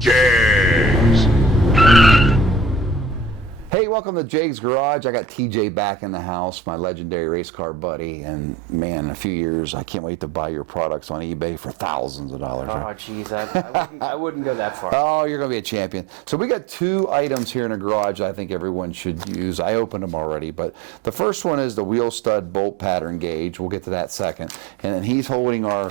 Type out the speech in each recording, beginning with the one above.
JEGS. Hey, welcome to JEGS Garage. I got TJ back in the house, my legendary race car buddy, and man, in a few years, I can't wait to buy your products on eBay for thousands of dollars. Oh, jeez, I wouldn't go that far. Oh, you're going to be a champion. So we got two items here in the garage I think everyone should use. I opened them already, but the first one is the wheel stud bolt pattern gauge. We'll get to that second. And then he's holding our,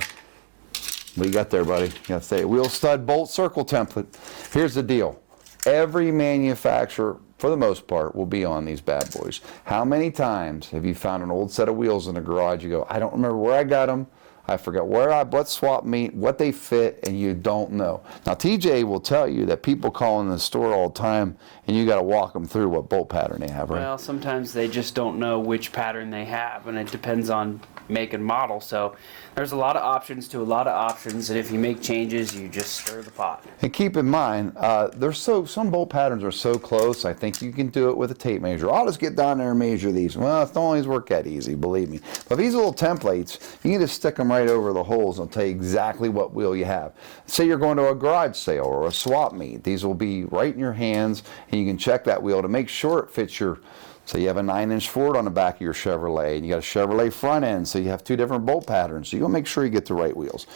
what you got there, buddy? You got to say wheel stud bolt circle template. Here's the deal. Every manufacturer, for the most part, will be on these bad boys. How many times have you found an old set of wheels in the garage, you go, I don't remember where I got them, I forgot what swap meet, what they fit, and you don't know. Now TJ will tell you that people call in the store all the time and you got to walk them through what bolt pattern they have, right? Well, sometimes they just don't know which pattern they have, and it depends on make and model. So there's a lot of options to a lot of options, and if you make changes, you just stir the pot. And keep in mind, some bolt patterns are so close, I think you can do it with a tape measure. I'll just get down there and measure these. Well, it don't always work that easy, believe me. But these little templates, you can just stick them right over the holes and tell you exactly what wheel you have. Say you're going to a garage sale or a swap meet. These will be right in your hands, and you can check that wheel to make sure it fits your. So you have a 9-inch Ford on the back of your Chevrolet, and you got a Chevrolet front end, so you have two different bolt patterns. So you want to make sure you get the right wheels.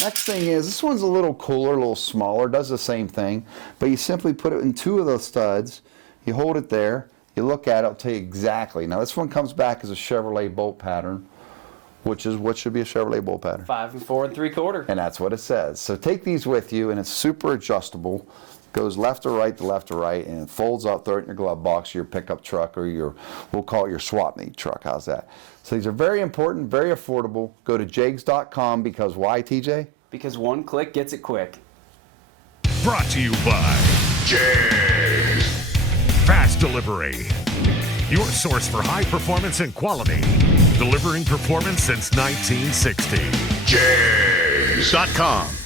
Next thing is, this one's a little cooler, a little smaller, does the same thing, but you simply put it in two of those studs, you hold it there, you look at it, it'll tell you exactly. Now this one comes back as a Chevrolet bolt pattern, which is what should be a Chevrolet bolt pattern. 5 4 3/4. And that's what it says. So take these with you, and it's super adjustable. Goes left to right to left to right, and it folds up, throw it in your glove box, your pickup truck, or your, we'll call it your swap meet truck. How's that? So these are very important, very affordable. Go to jegs.com because why, TJ? Because one click gets it quick. Brought to you by JEGS. Fast Delivery. Your source for high performance and quality. Delivering performance since 1960. JEGS.com.